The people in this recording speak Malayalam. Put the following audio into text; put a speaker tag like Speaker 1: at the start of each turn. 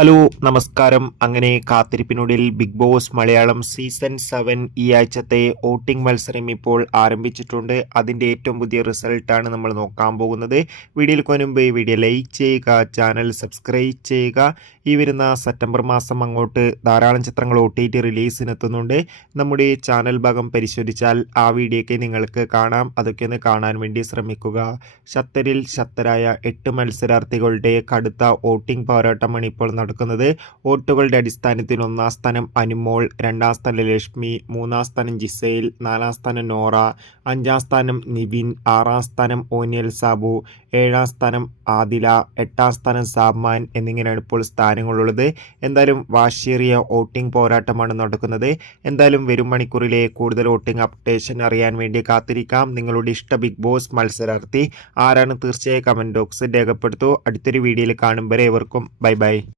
Speaker 1: ഹലോ നമസ്കാരം. അങ്ങനെ കാത്തിരിപ്പിനുള്ളിൽ big boss Malayalam season seven ഈ ആഴ്ചത്തെ വോട്ടിംഗ് മത്സരം ഇപ്പോൾ ആരംഭിച്ചിട്ടുണ്ട്. അതിന്റെ ഏറ്റവും പുതിയ റിസൾട്ടാണ് നമ്മൾ നോക്കാൻ പോകുന്നത്. വീഡിയോയിൽ മുൻപ് വീഡിയോ ലൈക്ക് ചെയ്യുക ചാനൽ സബ്സ്ക്രൈബ് ചെയ്യുക. ഈ വരുന്ന സെപ്റ്റംബർ മാസം അങ്ങോട്ട് ധാരാളം ചിത്രങ്ങൾ ഒ ടി ടി റിലീസിനെത്തുന്നുണ്ട് നമ്മുടെ ചാനൽ ഭാഗം പരിശോധിച്ചാൽ ആ വീഡിയോയ്ക്ക് നിങ്ങൾക്ക് കാണാം. അതൊക്കെ ഒന്ന് കാണാൻ വേണ്ടി ശ്രമിക്കുക. ശക്തരിൽ ശക്തരായ എട്ട് മത്സരാർത്ഥികളുടെ കടുത്ത വോട്ടിംഗ് പോരാട്ടമാണ് ഇപ്പോൾ നടക്കുന്നത്. വോട്ടുകളുടെ അടിസ്ഥാനത്തിൽ ഒന്നാം സ്ഥാനം അനുമോൾ രണ്ടാം സ്ഥാനം ലക്ഷ്മി മൂന്നാം സ്ഥാനം ജിസൈൽ നാലാം സ്ഥാനം നോറ അഞ്ചാം സ്ഥാനം നിവിൻ ആറാം സ്ഥാനം ഓനിയൽ സാബു ഏഴാം സ്ഥാനം ആദില എട്ടാം സ്ഥാനം സാബ്മാൻ എന്നിങ്ങനെയാണ് ഇപ്പോൾ സ്ഥാനങ്ങളുള്ളത്. എന്തായാലും വാശിയേറിയ വോട്ടിംഗ് പോരാട്ടമാണ് നടക്കുന്നത്. എന്തായാലും വരും മണിക്കൂറിലെ കൂടുതൽ വോട്ടിംഗ് അപ്ഡേഷൻ അറിയാൻ വേണ്ടി കാത്തിരിക്കാം. നിങ്ങളുടെ ഇഷ്ട ബിഗ് ബോസ് മത്സരാർത്ഥി ആരാണ് തീർച്ചയായും കമന്റ് ബോക്സിൽ രേഖപ്പെടുത്തൂ. അടുത്തൊരു വീഡിയോയിൽ കാണും. വരെ ഏവർക്കും ബൈ ബൈ.